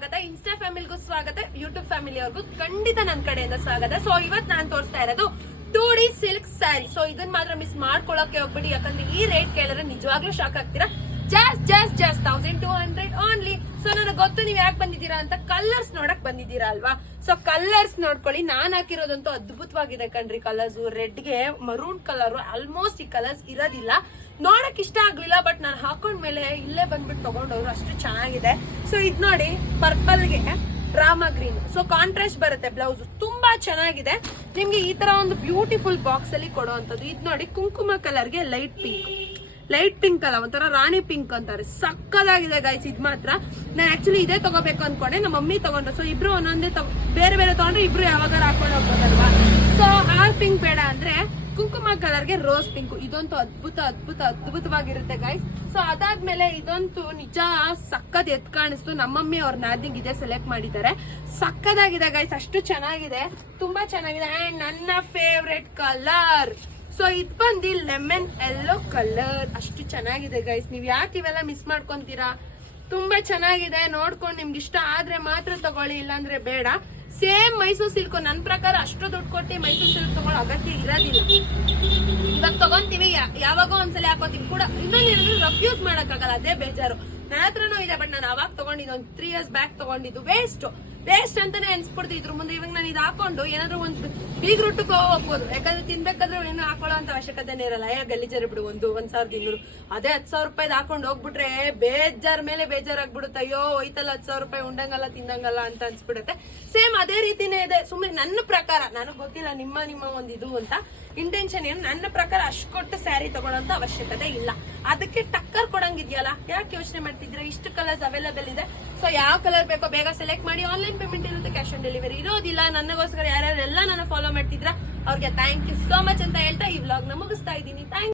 ಸ್ವಾಗತ, ಇನ್ಸ್ಟಾ ಫ್ಯಾಮಿಲಿಗೂ ಸ್ವಾಗತ, ಯೂಟ್ಯೂಬ್ ಫ್ಯಾಮಿಲಿಯವ್ರಿಗೂ ಖಂಡಿತ ನನ್ನ ಕಡೆಯಿಂದ ಸ್ವಾಗತ. ಸೊ ಇವತ್ತು ನಾನು ತೋರಿಸ್ತಾ ಇರೋದು 2D ಸಿಲ್ಕ್ ಸ್ಯಾರಿ. ಸೊ ಇದನ್ನ ಮಾತ್ರ ಮಿಸ್ ಮಾಡ್ಕೊಳಕ್ಕೆ ಹೋಗ್ಬಿಡಿ, ಯಾಕಂದ್ರೆ ಈ ರೇಟ್ ಕೇಳಿದ್ರೆ ನಿಜವಾಗ್ಲೂ ಶಾಕ್ ಆಗ್ತೀರಾ. Just 1200 only. ಸೊ ನನಗೆ ಗೊತ್ತು ನೀವ್ ಯಾಕೆ ಬಂದಿದ್ದೀರಾ ಅಂತ, ಕಲರ್ಸ್ ನೋಡಕ್ ಬಂದಿದ್ದೀರಾ ಅಲ್ವಾ. ಸೊ ಕಲರ್ಸ್ ನೋಡ್ಕೊಳ್ಳಿ. ನಾನ್ ಹಾಕಿರೋದಂತೂ ಅದ್ಭುತವಾಗಿದೆ ಕಣ್ರಿ. ಕಲರ್ಸ್ ರೆಡ್ಗೆ ಮರೂನ್ ಕಲರ್, ಆಲ್ಮೋಸ್ಟ್ ಈ ಕಲರ್ಸ್ ಇರೋದಿಲ್ಲ. ನೋಡಕ್ ಇಷ್ಟ ಆಗ್ಲಿಲ್ಲ, ಬಟ್ ನಾನು ಹಾಕೊಂಡ್ಮೇಲೆ ಇಲ್ಲೇ ಬಂದ್ಬಿಟ್ಟು ತಗೊಂಡವ್ರು, ಅಷ್ಟು ಚೆನ್ನಾಗಿದೆ. ಸೊ ಇದ್ ನೋಡಿ, ಪರ್ಪಲ್ಗೆ ರಾಮ ಗ್ರೀನ್. ಸೊ ಕಾಂಟ್ರಾಸ್ಟ್ ಬರುತ್ತೆ ಬ್ಲೌಸ್, ತುಂಬಾ ಚೆನ್ನಾಗಿದೆ. ನಿಮ್ಗೆ ಈ ತರ ಒಂದು ಬ್ಯೂಟಿಫುಲ್ ಬಾಕ್ಸ್ ಅಲ್ಲಿ ಕೊಡುವಂತದ್ದು. ಇದ್ ನೋಡಿ, ಕುಂಕುಮ ಕಲರ್ಗೆ ಲೈಟ್ ಪಿಂಕ್ ಅಲ್ಲ, ಒಂಥರ ರಾಣಿ ಪಿಂಕ್ ಅಂತಾರೆ. ಸಕ್ಕದಾಗಿದೆ ಗೈಸ್. ಇದ್ ಮಾತ್ರ ನಾನು ಆಕ್ಚುಲಿ ಇದೇ ತಗೋಬೇಕು ಅನ್ಕೊಂಡೆ, ನಮ್ಮ ಮಮ್ಮಿ ತಗೊಂಡ್ರು. ಸೊ ಇಬ್ರು ಒಂದೊಂದೇ ಬೇರೆ ತಗೊಂಡ್ರೆ ಇಬ್ರು ಯಾವಾಗ ಹಾಕೊಂಡು ಹೋಗ್ಬೋದಲ್ವಾ. ಸೊ ಆ ಪಿಂಕ್ ಬೇಡ ಅಂದ್ರೆ ಕುಂಕುಮ ಕಲರ್ಗೆ ರೋಸ್ ಪಿಂಕ್. ಇದಂತೂ ಅದ್ಭುತವಾಗಿರುತ್ತೆ ಗೈಸ್. ಸೊ ಅದಾದ್ಮೇಲೆ ಇದಂತೂ ನಿಜ ಸಕ್ಕತ್ ಎತ್ ಕಾಣಿಸ್ತು. ನಮ್ಮಮ್ಮಿ ಅವ್ರ ನಾದಿಗ್ ಇದೇ ಸೆಲೆಕ್ಟ್ ಮಾಡಿದ್ದಾರೆ. ಸಕ್ಕದಾಗಿದೆ ಗೈಸ್, ಅಷ್ಟು ಚೆನ್ನಾಗಿದೆ, ತುಂಬಾ ಚೆನ್ನಾಗಿದೆ. ಅಂಡ್ ನನ್ನ ಫೇವ್ರೆಟ್ ಕಲರ್, ಸೊ ಇದು ಬಂದು ಲೆಮನ್ ಯೆಲ್ಲೋ ಕಲರ್. ಅಷ್ಟು ಚೆನ್ನಾಗಿದೆ ಗೈಸ್. ನೀವ್ ಯಾಕೆ ಇವೆಲ್ಲ ಮಿಸ್ ಮಾಡ್ಕೊಂತೀರಾ? ತುಂಬಾ ಚೆನ್ನಾಗಿದೆ. ನೋಡ್ಕೊಂಡು ನಿಮ್ಗೆ ಇಷ್ಟ ಆದ್ರೆ ಮಾತ್ರ ತಗೊಳ್ಳಿ, ಇಲ್ಲಾಂದ್ರೆ ಬೇಡ. Same Mysuru silk. ನನ್ ಪ್ರಕಾರ ಅಷ್ಟು ದುಡ್ಡು ಕೊಟ್ಟು ಮೈಸೂರು ಸಿಲ್ಕ್ ತಗೊಳ್ಳೋ ಅಗತ್ಯ ಇರೋದಿಲ್ಲ. ಇವಾಗ ತಗೊಂತೀವಿ, ಯಾವಾಗೋ ಒಂದ್ಸಲ ಹಾಕೋತೀವಿ ಕೂಡ, ಇನ್ನೊಂದು ರಫ್ ಯೂಸ್ ಮಾಡಕ್ಕಾಗಲ್ಲ, ಅದೇ ಬೇಜಾರು. ನನ್ನ ಹತ್ರನೂ ಇದೆ, ಬಟ್ ನಾನು ಅವಾಗ ತಗೊಂಡಿದ್ದು ಒಂದು 3 years ಬ್ಯಾಕ್ ತಗೊಂಡಿದ್ದು. ವೇಸ್ಟ್ ಅಂತಾನೆ ಅನ್ಸ್ಬಿಡ್ತಿದ್ರು ಮುಂದೆ. ಇವಾಗ ನಾನು ಇದು ಹಾಕೊಂಡು ಏನಾದ್ರು ಒಂದು ಬೀಗ್ ರೂಟಕ್ಕೆ ಹೋಗ್ಬೋದು, ಯಾಕಂದ್ರೆ ತಿನ್ಬೇಕಾದ್ರೆ ಏನು ಹಾಕೊಳ್ಳೋ ಅಂತ ಅವಶ್ಯಕತೆನೇ ಇರಲ್ಲ. ಗಲೀಜರ್ ಬಿಡು, 1,200 ಅದೇ 10,000 ರೂಪಾಯಿ ಹಾಕೊಂಡು ಹೋಗ್ಬಿಟ್ರೆ ಬೇಜಾರ್ ಮೇಲೆ ಬೇಜಾರಾಗ್ಬಿಡುತ್ತೆ. ಅಯ್ಯೋ ಹೋಯ್ತಲ್ಲ 10,000 ರೂಪಾಯಿ, ಉಂಡಂಗಲ್ಲ ತಿಂದಂಗಲ್ಲ ಅಂತ ಅನ್ಸ್ಬಿಡುತ್ತೆ. ಸೇಮ್ ಅದೇ ರೀತಿನೇ ಇದೆ. ಸುಮ್ಮನೆ ನನ್ನ ಪ್ರಕಾರ, ನನಗ್ ಗೊತ್ತಿಲ್ಲ ನಿಮ್ಮ ಒಂದು ಇದು ಅಂತ ಇಂಟೆನ್ಷನ್ ಏನು. ನನ್ನ ಪ್ರಕಾರ ಅಷ್ಟು ಕೊಟ್ಟು ಸ್ಯಾರಿ ತಗೊಳ್ಳೋಂತ ಅವಶ್ಯಕತೆ ಇಲ್ಲ. ಅದಕ್ಕೆ ಟಕ್ಕರ್ ಕೊಡಂಗಿದ್ಯಲ್ಲ, ಯಾಕೆ ಯೋಚನೆ ಮಾಡ್ತಿದ್ರೆ? ಇಷ್ಟು ಕಲರ್ಸ್ ಅವೈಲೇಬಲ್ ಇದೆ. ಸೊ ಯಾವ ಕಲರ್ ಬೇಕೋ ಬೇಗ ಸೆಲೆಕ್ಟ್ ಮಾಡಿ. ಆನ್ಲೈನ್ ಪೇಮೆಂಟ್ ಇರುತ್ತೆ, ಕ್ಯಾಶ್ ಆನ್ ಡೆಲಿವರಿ ಇರೋದಿಲ್ಲ. ನನಗೋಸ್ಕರ ಯಾರ್ಯಾರೆಲ್ಲ ನನ್ನ ಫಾಲೋ ಮಾಡ್ತಿದ್ರ ಅವ್ರಿಗೆ ಥ್ಯಾಂಕ್ ಯು ಸೋ ಮಚ್ ಅಂತ ಹೇಳ್ತಾ ಈ ವ್ಲಾಗ್ ನ ಮುಗಿಸ್ತಾ ಇದ್ದೀನಿ. ಥ್ಯಾಂಕ್